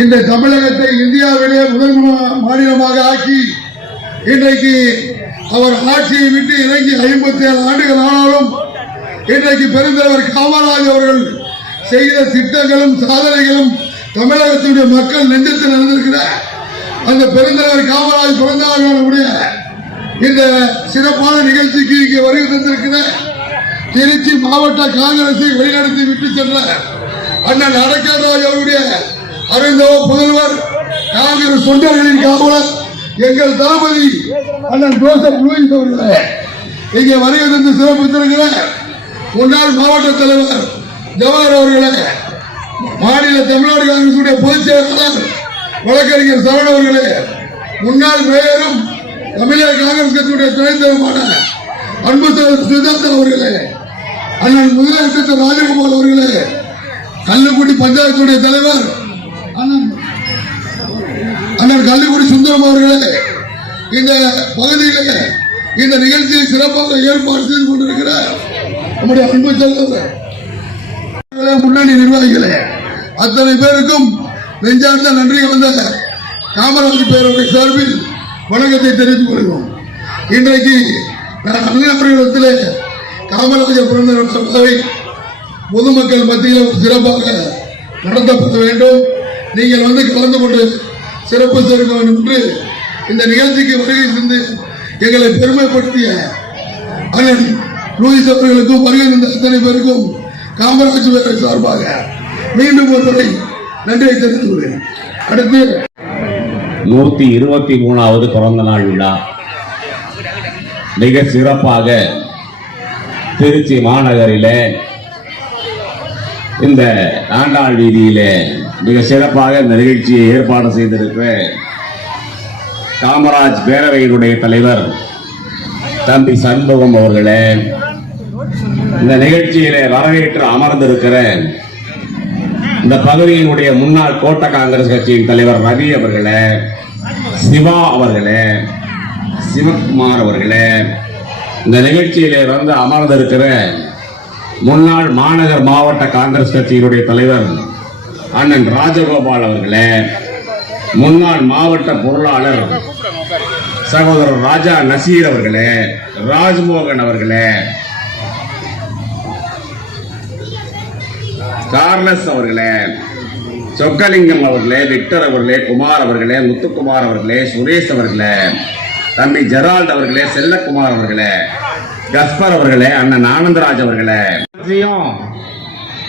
இந்த தமிழகத்தை இந்தியாவிலே முதல் மாநிலமாக ஆக்கி இன்றைக்கு அவர் ஆட்சியை விட்டு இறங்கி 57 ஆண்டுகள் ஆனாலும் இன்றைக்கு பெருந்தலைவர் காமராஜ் அவர்கள் செய்த திட்டங்களும் சாதனைகளும் தமிழகத்துடைய மக்கள் நெஞ்சத்தில் நடந்திருக்கிற அந்த பெருந்தலைவர் காமராஜ் பிறந்தநாளுடைய இந்த சிறப்பான நிகழ்ச்சிக்கு இங்கே வருகை தந்திருக்கிற திருச்சி மாவட்ட காங்கிரஸை வழிநடத்தி விட்டு சென்ற அண்ணன் அடக்கராஜ் அவருடைய அருந்தவ புதல்வர் காங்கிரஸ் தொண்டர்களின் காவலர் எங்கள் தளபதி அண்ணன் ஜோசப் லூயிஸ் அவர்களே இங்கே வருகை தந்து சிறப்பித்திருக்கிற முன்னாள் மாவட்ட தலைவர் ஜவஹர் அவர்களே, மாநில தமிழ்நாடு காங்கிரசுடைய பொதுச் செயலாளர் வழக்கறிஞர் சரவண அவர்களே, முன்னாள் மேயரும் தமிழக காங்கிரஸ் கட்சியுடைய துணைத் தலைவருமான அன்பு சகோதரர் சுஜாதா அவர்களே, அண்ணன் முதலமைச்சர் ராஜகோபால் அவர்களே, கல்லுக்குடி பஞ்சாயத்துடைய தலைவர் அண்ணன் கல்லுக்குடி சுந்தரம் அவர்களே, இந்த பகுதியிலே இந்த நிகழ்ச்சியை சிறப்பாக ஏற்பாடு செய்து கொண்டிருக்கிறார் நம்முடைய அன்பு சகோதரர் முன்னணி நிர்வாகிகளே, அத்தனை பேருக்கும் நெஞ்சார்ந்த நன்றி வந்த காமராஜ் பேரவை சார்பில் வணக்கத்தை தெரிவித்துக் கொள்கிறோம். இன்றைக்கு அவர்களிடத்திலே காமராஜர் பிறந்த விழாவை பொதுமக்கள் மத்தியில் சிறப்பாக நடத்தப்பட வேண்டும், நீங்கள் வந்து கலந்து கொண்டு சிறப்பு சேர்க்க வேண்டும் என்று இந்த நிகழ்ச்சிக்கு வருகை சென்று எங்களை பெருமைப்படுத்திய அண்ணன் லூயிஸ் அவர்களுக்கும் வருகை தந்த அத்தனை பேருக்கும் காமராஜ் பேரவை சார்பாக மீண்டும் ஒருமுறை நன்றியை தெரிவித்துக் கொள்கிறேன். அடுத்து 123வது பிறந்த நாள் விழா மிக சிறப்பாக திருச்சி மாநகரிலே இந்த ஆண்டாள் வீதியிலே மிக சிறப்பாக இந்த நிகழ்ச்சியை ஏற்பாடு செய்திருக்கிற காமராஜ் பேரவையினுடைய தலைவர் தம்பி சண்முகம் அவர்களே, இந்த நிகழ்ச்சியிலே வரவேற்று அமர்ந்திருக்கிற இந்த பகுதியினுடைய முன்னாள் கோட்ட காங்கிரஸ் கட்சியின் தலைவர் ரவி அவர்களே, சிவா அவர்களே, சிவகுமார் அவர்களே, இந்த நிகழ்ச்சியிலே வந்து அமர்ந்திருக்கிற முன்னாள் மாநகர் மாவட்ட காங்கிரஸ் கட்சியினுடைய தலைவர் அண்ணன் ராஜகோபால் அவர்களே, முன்னாள் மாவட்ட பொருளாளர் சகோதரர் ராஜா நசீர் அவர்களே, ராஜ்மோகன் அவர்களே, கார்லஸ் அவர்களே, சொக்கலிங்கம் அவர்களே, விக்டர் அவர்களே, குமார் அவர்களே, முத்துக்குமார் அவர்களே, சுரேஷ் அவர்களே, தம்பி ஜெரால்ட் அவர்களே, செல்லக்குமார் அவர்களே, கஸ்பர் அவர்களே, அண்ணன் ஆனந்தராஜ் அவர்களே,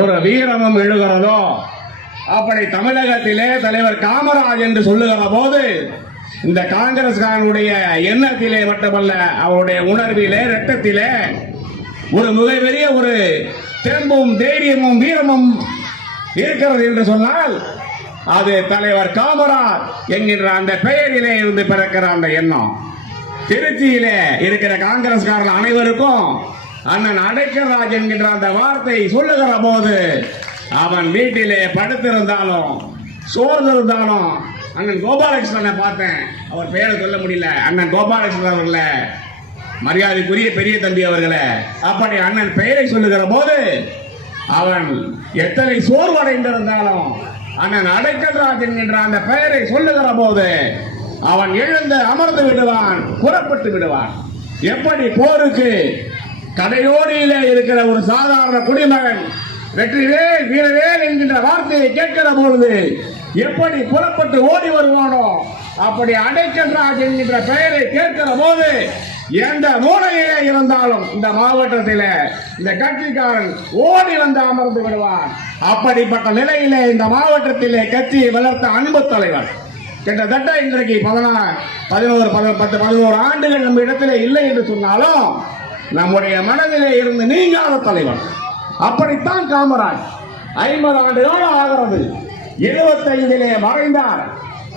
ஒரு வீரமும் எழுகிறதோ அப்படி தமிழகத்திலே தலைவர் காமராஜ் என்று சொல்லுகிற போது இந்த காங்கிரஸ்காரனுடைய எண்ணத்திலே மட்டுமல்ல, அவருடைய உணர்விலே ரத்தத்திலே ஒரு மிகப்பெரிய ஒரு தெம்பும் தைரியமும் வீரமும் இருக்கிறது என்று சொன்னால் அது தலைவர் காமராஜ் என்கின்ற அந்த பெயரிலே இருந்து பிறக்கிற அந்த எண்ணம். திருச்சியிலே இருக்கிற காங்கிரஸ்காரர்கள் அனைவருக்கும் அண்ணன் அடைக்கராஜ் என்கின்ற அந்த வார்த்தை சொல்லுகிற போது அவன் வீட்டிலே படுத்திருந்தாலும் சோர்ந்து இருந்தாலும் அண்ணன் கோபாலகிருஷ்ணனை பார்த்தேன், அவர் பெயரை சொல்ல முடியல, அண்ணன் கோபாலகிருஷ்ணன் அவர்களே, மரியாதைக்குரிய பெரிய தம்பி அவர்களே, அப்படி அண்ணன் பெயரை சொல்லுகிற போது அவன் எத்தனை சோர்வடைந்திருந்தாலும் அண்ணன் அடைக்கல்ராஜ் என்கின்ற அந்த பெயரை சொல்லுகிற போது அவன் எழுந்து அமர்ந்து விடுவான், புறப்பட்டு விடுவான். எப்படி போருக்கு கடையோடியிலே இருக்கிற ஒரு சாதாரண குடிமகன் வெற்றிவேல் வீரவேல் என்கின்ற வார்த்தையை கேட்கிற பொழுது எப்படி புறப்பட்டு ஓடி வருவானோ அப்படி அடைக்கல்ராஜ் என்கின்ற பெயரை கேட்கிற போது எந்த மூலையிலே இருந்தாலும் இந்த மாவட்டத்திலே இந்த கட்சிக்காரன் ஓடி வந்து அமர்ந்து விடுவான். அப்படிப்பட்ட நிலையிலே இந்த மாவட்டத்திலே கட்சியை வளர்த்த அன்பு தலைவர் கிட்டத்தட்ட இன்றைக்கு 11 ஆண்டுகள் நம்ம இடத்திலே இல்லை என்று சொன்னாலும் நம்முடைய மனதிலே இருந்து நீங்காத தலைவர். அப்படித்தான் காமராஜ் 50 ஆண்டு காலம் ஆகிறது. 75 மறைந்தார்.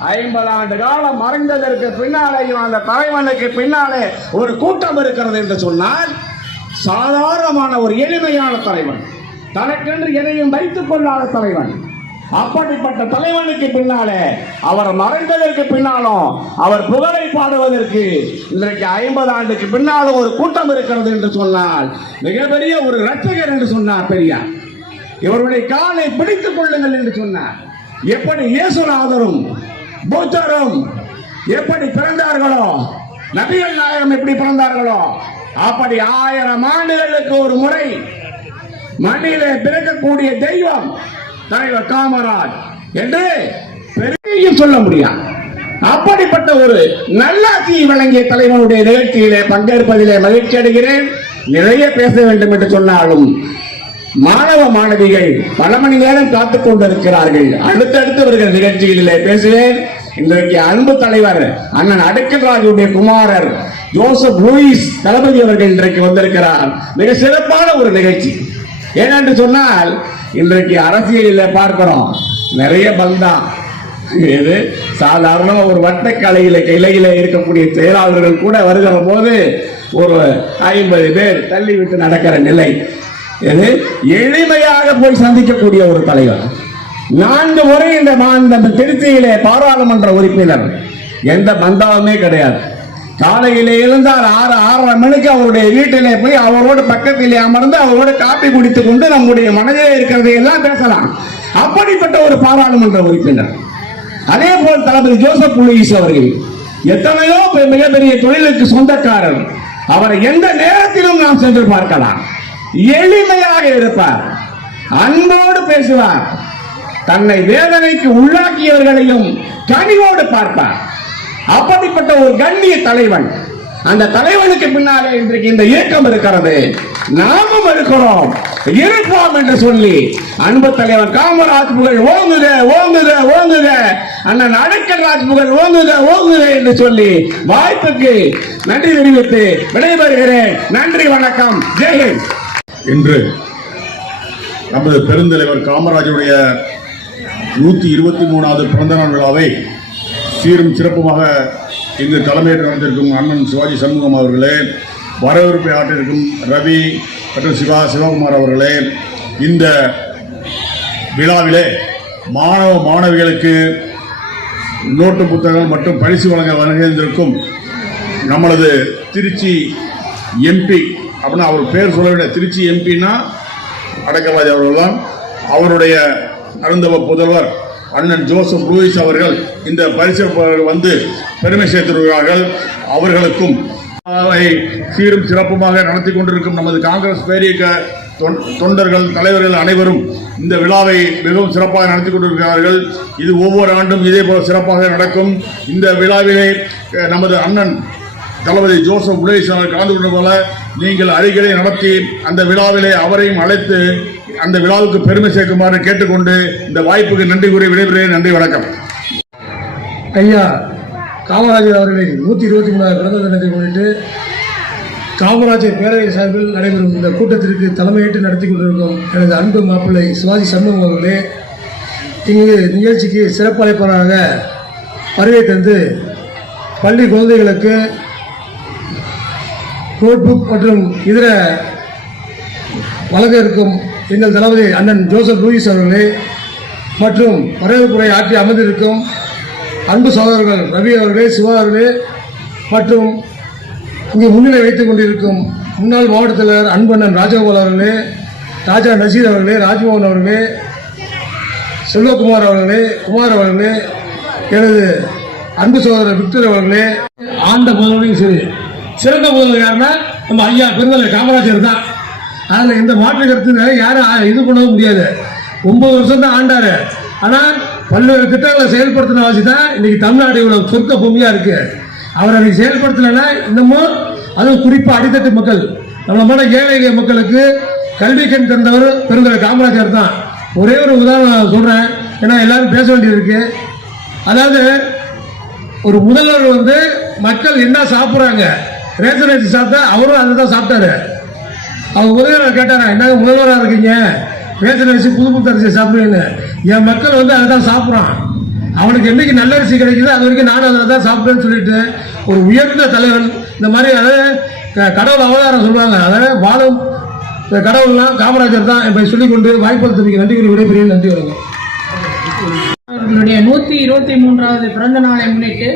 50 ஆண்டு காலம் மறைந்ததற்கு பின்னாலேயும் அந்த தலைவனுக்கு பின்னாலே ஒரு கூட்டம் இருக்கிறது என்று சொன்னால் சாதாரணமான ஒரு எளிமையான தலைவன், தனக்கென்று எதையும் வைத்துக் கொள்ளாத தலைவன். அப்படிப்பட்ட தலைவனுக்கு பின்னாலே அவர் மறைந்ததற்கு பின்னாலும் அவர் புகழை பாடுவதற்கு இன்றைக்கு 50 ஆண்டுக்கு பின்னாலும் ஒரு கூட்டம் இருக்கிறது என்று சொன்னால் மிகப்பெரிய ஒரு ரட்சகர் என்று சொன்னார் பெரியார். இவருடைய காலை பிடித்துக் கொள்ளுங்கள் என்று சொன்னார். எப்படி இயேசுநாதரும் புத்தரும் எப்படி பிறந்தார்களோ, நபிகள் நாயகம் எப்படி பிறந்தார்களோ, அப்படி 1000 ஆண்டுகளுக்கு ஒரு முறை மண்ணிலே பிறக்கக்கூடிய தெய்வம் தலைவர் காமராஜ் என்று பெரிய சொல்ல முடியாது. அப்படிப்பட்ட ஒரு நல்லாட்சியை வழங்கிய தலைவனுடைய நிகழ்ச்சியிலே பங்கேற்பதிலே மகிழ்ச்சி அடைகிறேன். நிறைய பேச வேண்டும் என்று சொன்னாலும் மாணவ மாணவிகள் பல மணி நேரம் காத்துக் கொண்டிருக்கிறார்கள். அடுத்தடுத்து வருகிற நிகழ்ச்சிகளிலே பேசுவேன். இன்றைக்கு அன்பு தலைவர் அண்ணன் அடக்கல்ராஜுடைய குமாரர் ஜோசப் லூயிஸ் தளபதி அவர்கள் இன்றைக்கு வந்திருக்கிறார். மிக சிறப்பான ஒரு நிகழ்ச்சி. ஏனென்று சொன்னால் இன்றைக்கு அரசியலில் பார்க்கிறோம் நிறைய பந்தா. இது சாதாரண ஒரு வட்டக்கலையில கிளையில இருக்கக்கூடிய செயலாளர்கள் கூட வருகிற போது ஒரு 50 பேர் தள்ளி விட்டு நடக்கிற நிலை. இது எளிமையாக போய் சந்திக்கக்கூடிய ஒரு தலைவர். 4 முறை இந்த திருச்சியிலே பாராளுமன்ற உறுப்பினர். எந்த பந்தாவுமே கிடையாது. காலையிலே எழுந்தால் 6:30 மணிக்கு அவருடைய வீட்டிலே போய் அவரோடு பக்கத்திலே அமர்ந்து அவரோடு காப்பி குடித்துக் கொண்டு நம்முடைய மனதிலே இருக்கிறதை எல்லாம் பேசலாம். அப்படிப்பட்ட ஒரு பாராளுமன்ற உறுப்பினர். அதே போல் தளபதி ஜோசப் லூயிஸ் அவர்கள் எத்தனையோ மிகப்பெரிய தொழிலுக்கு சொந்தக்காரர். அவரை எந்த நேரத்திலும் நாம் சென்று பார்க்கலாம். எளிமையாக இருப்பார், அன்போடு பேசுவார், தன்னை வேதனைக்கு உள்ளாக்கியவர்களையும் கனிவோடு பார்ப்பார். அப்படிப்பட்ட ஒரு கண்ணிய தலைவன். அந்த தலைவனுக்கு பின்னாலே இன்றைக்கு இந்த இயக்கம் இருக்கிறது. நாமும் இருக்கிறோம், இருப்போம் என்று சொல்லி அன்பு தலைவர் காமராஜ் புகழ் ஓங்குக ஓங்குக ஓங்குக, அண்ணன் அடக்கல்ராஜ் புகழ் ஓங்குக ஓங்குக என்று சொல்லி வாய்ப்புக்கு நன்றி தெரிவித்து விடைபெறுகிறேன். நன்றி, வணக்கம், ஜெய்ஹிந்த். இன்று நமது பெருந்தலைவர் காமராஜருடைய 123வது பிறந்தநாள் விழாவை சீரும் சிறப்புமாக இங்கு தலைமையேற்று நடந்திருக்கும் அண்ணன் சிவாஜி சண்முகம் அவர்களே, வரவேற்பை ஆற்றிருக்கும் ரவி மற்றும் சிவகுமார் அவர்களே, இந்த விழாவிலே மாணவ மாணவிகளுக்கு நோட்டு புத்தகங்கள் மற்றும் பரிசு வழங்க வருகின்றிருக்கும் நம்மளது திருச்சி எம்பி அப்படின்னா அவர் பேர் சொல்ல வேண்டிய திருச்சி எம்பினா அடக்கல்ராஜ் அவர்கள் தான். அவருடைய அருந்தவ புதல்வர் அண்ணன் ஜோசப் லூயிஸ் அவர்கள் இந்த பரிசு வந்து பெருமை சேர்த்திருக்கிறார்கள். அவர்களுக்கும் சீரும் சிறப்புமாக நடத்தி கொண்டிருக்கும் நமது காங்கிரஸ் பேரியக்க தொண்டர்கள் தலைவர்கள் அனைவரும் இந்த விழாவை மிகவும் சிறப்பாக நடத்தி கொண்டிருக்கிறார்கள். இது ஒவ்வொரு ஆண்டும் இதே போல சிறப்பாக நடக்கும். இந்த விழாவிலே நமது அண்ணன் தளபதி ஜோசப் லூயிஸ் அவர்கள் கலந்து கொண்ட போல நீங்கள் அடிக்கடி நடத்தி அந்த விழாவிலே அவரையும் அழைத்து அந்த விழாவுக்கு பெருமை சேர்க்குமாறு கேட்டுக்கொண்டு இந்த வாய்ப்புக்கு நன்றி கூறி விடைபெறுகிறேன். நன்றி, வணக்கம். ஐயா காமராஜர் அவர்களின் 123வது பிறந்த தினத்தை முன்னிட்டு காமராஜர் பேரவை சார்பில் நடைபெறும் இந்த கூட்டத்திற்கு தலைமையேற்று நடத்தி கொண்டிருக்கும் எனது அன்பு மாப்பிள்ளை சிவாஜி சண்முகம் அவர்களே, இங்கு நிகழ்ச்சிக்கு சிறப்பு அழைப்பாளராக வருகை தந்து பள்ளி குழந்தைகளுக்கு நோட்புக் மற்றும் இதர வழங்க இருக்கும் எங்கள் தளபதி அண்ணன் ஜோசப் லூயிஸ் அவர்களே மற்றும் வரவேற்புரை ஆற்றி அமர்ந்திருக்கும் அன்பு சகோதரர்கள் ரவி அவர்களே, சிவா அவர்களே மற்றும் இங்கு முன்னிலை வைத்துக் கொண்டிருக்கும் முன்னாள் மாவட்ட தலைவர் அன்பண்ணன் ராஜகோபால் அவர்களே, ராஜா நசீர் அவர்களே, ராஜ்மோகன் அவர்களே, செல்வகுமார் அவர்களே, குமார் அவர்களே, எனது அன்பு சகோதரர் விக்டர் அவர்களே, ஆண்ட முதல்வரையும் சரி சிறந்த முதல்வர் யாருன்னா நம்ம ஐயா பெருந்தலைவர் காமராஜர் தான். அதில் எந்த மாற்று கருத்து யாரும் இது பண்ணவும் முடியாது. 9 வருஷம் தான் ஆண்டாரு. ஆனால் பல்வேறு திட்டங்களை செயல்படுத்தின வாசி தான் இன்னைக்கு தமிழ்நாடு இவ்வளவு சொர்க்க பூமியா இருக்கு. அவர் அதை செயல்படுத்தலைன்னா இன்னமும் அதுவும் குறிப்பாக அடித்தட்டு மக்கள் நம்மள மாதிரி ஏழை மக்களுக்கு கல்வி கண் தந்தவர் பெருந்தலைவர் காமராஜர் தான். ஒரே ஒரு உதாரணம் சொல்றேன், ஏன்னா எல்லாரும் பேச வேண்டியிருக்கு. அதாவது ஒரு முதல்வர் வந்து மக்கள் என்ன சாப்பிட்றாங்க, ரேஷன் அரிசி சாப்பிட்டா அவரும் அதை தான் சாப்பிட்டாரு. அவங்க முதல்வர் கேட்டாரா, என்ன முதல்வராக இருக்கீங்க, ரேஷன் அரிசி புது அரிசி சாப்பிடுவீங்க. என் மக்கள் வந்து அதை தான் சாப்பிட்றான், அவனுக்கு என்னைக்கு நல்ல அரிசி கிடைக்குது அது வரைக்கும் நானும் அதை தான் சாப்பிட்டேன்னு சொல்லிட்டு ஒரு உயர்ந்த தலைவன். இந்த மாதிரி அதாவது கடவுள் அவதாரம் சொல்லுவாங்க, அதாவது வாழும் கடவுள்லாம் காமராஜர் தான் என்பதை சொல்லிக்கொண்டு வாய்ப்பளித்தமைக்கு நன்றி கூறி விடைபெறுகிறேன். நன்றி, வணக்கம். அவர்களுடைய 123வது பிறந்த நாளை முன்னிட்டு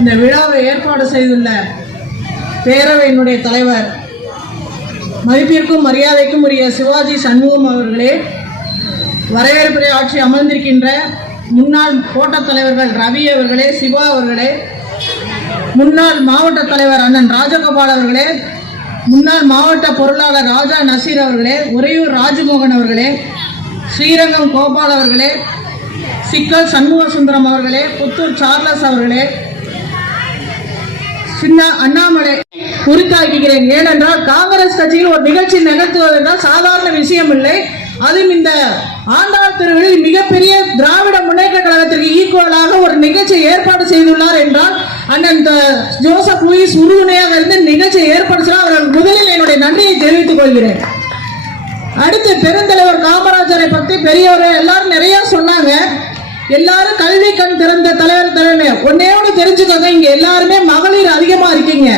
இந்த விழாவை ஏற்பாடு செய்துள்ள பேரவையினுடைய தலைவர் மதிப்பிற்கும் மரியாதைக்கும் உரிய சிவாஜி சண்முகம் அவர்களே, வரவேற்புரை ஆட்சி அமர்ந்திருக்கின்ற முன்னாள் கோட்ட தலைவர்கள் ரவி அவர்களே, சிவா அவர்களே, முன்னாள் மாவட்ட தலைவர் அண்ணன் ராஜகோபால் அவர்களே, முன்னாள் மாவட்ட பொருளாளர் ராஜா நசீர் அவர்களே, உறையூர் ராஜமோகன் அவர்களே, ஸ்ரீரங்கம் கோபால் அவர்களே, சிக்கல் சண்முக சுந்தரம் அவர்களே, புத்தூர் சார்லஸ் அவர்களே, சின்ன அண்ணாமலை உரித்தாக்குகிறேன். ஏனென்றால் காங்கிரஸ் கட்சியில் ஒரு நிகழ்ச்சி நடத்துவதென்றால் சாதாரண விஷயம் இல்லை. அதுவும் இந்த ஆண்டாள் திருவிழில் மிகப்பெரிய திராவிட முன்னேற்ற கழகத்திற்கு ஈக்குவலாக ஒரு நிகழ்ச்சியை ஏற்பாடு செய்துள்ளார் என்றால் அண்ணன் ஜோசப் லூயிஸ் உறுதுணையாக இருந்து நிகழ்ச்சியை ஏற்பாடு செய்ய அவர்கள் முதலில் என்னுடைய நன்றியை தெரிவித்துக் கொள்கிறேன். அடுத்து பெருந்தலைவர் காமராஜரை பற்றி பெரியவரை எல்லாரும் நிறைய சொன்னாங்க. எல்லாரும் கல்வி கண் திறந்த தலைவர் ஒன்னே ஒன்று தெரிஞ்சுக்கோங்க, இங்க எல்லாருமே மகளிர் அதிகமா இருக்கீங்க.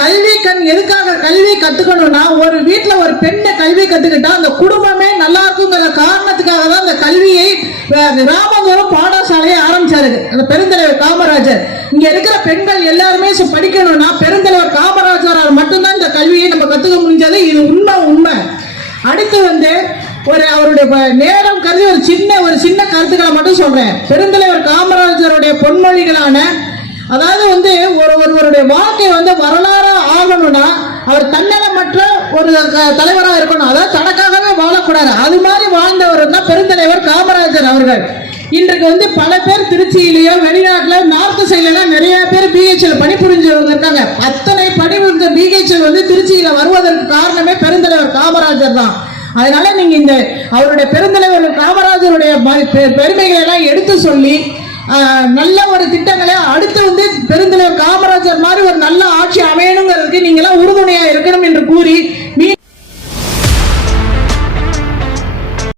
கல்வி கண் எதுக்காக கல்வி கத்துக்கணும்னா, ஒரு வீட்டுல ஒரு பெண்ணை கல்வி கத்துக்கிட்டா அந்த குடும்பமே நல்லா இருக்குங்கிற காரணத்துக்காக தான் அந்த கல்வியை கிராமந்தோறும் பாடசாலையை ஆரம்பிச்சாரு அந்த பெருந்தலைவர் காமராஜர். இங்க இருக்கிற பெண்கள் எல்லாருமே படிக்கணும்னா பெருந்தலைவர் காமராஜரால் மட்டும்தான் இந்த கல்வியை நம்ம கத்துக்க முடிஞ்சது. இது உண்மை. அடுத்து அவருடைய நேரம் கருதி ஒரு சின்ன கருத்துக்களை மட்டும் சொல்றேன். பெருந்தலைவர் காமராஜருடைய பொன்மொழிகளான, அதாவது ஒருவருடைய வாழ்க்கை வரலாறா ஆகணும்னா அவர் தன்னலமற்ற ஒரு தலைவராக இருக்கணும். அதாவது தனக்காகவே வாழக்கூடாது. அது மாதிரி வாழ்ந்தவர் தான் பெருந்தலைவர் காமராஜர் அவர்கள். இன்றைக்கு பல பேர் திருச்சியிலேயோ வெளிநாட்டுல நார்த் சைட்ல நிறைய பேர் பிஹெச்எல் பணிபுரிஞ்சவங்க இருக்காங்க. அத்தனை பணிபுரிஞ்ச பிஹெச்எல் திருச்சியில வருவதற்கு காரணமே பெருந்தலைவர் காமராஜர் தான். அதனால நீங்க அவருடைய பெருந்தலைவர் காமராஜருடைய பெருமைகளை எல்லாம் எடுத்து சொல்லி நல்ல ஒரு திட்டங்களை அடுத்து பெருந்தலைவர் காமராஜர் மாதிரி ஒரு நல்ல ஆட்சி அமையணுங்கிறதுக்கு நீங்க எல்லாம் உறுதுணையா இருக்கணும் என்று கூறி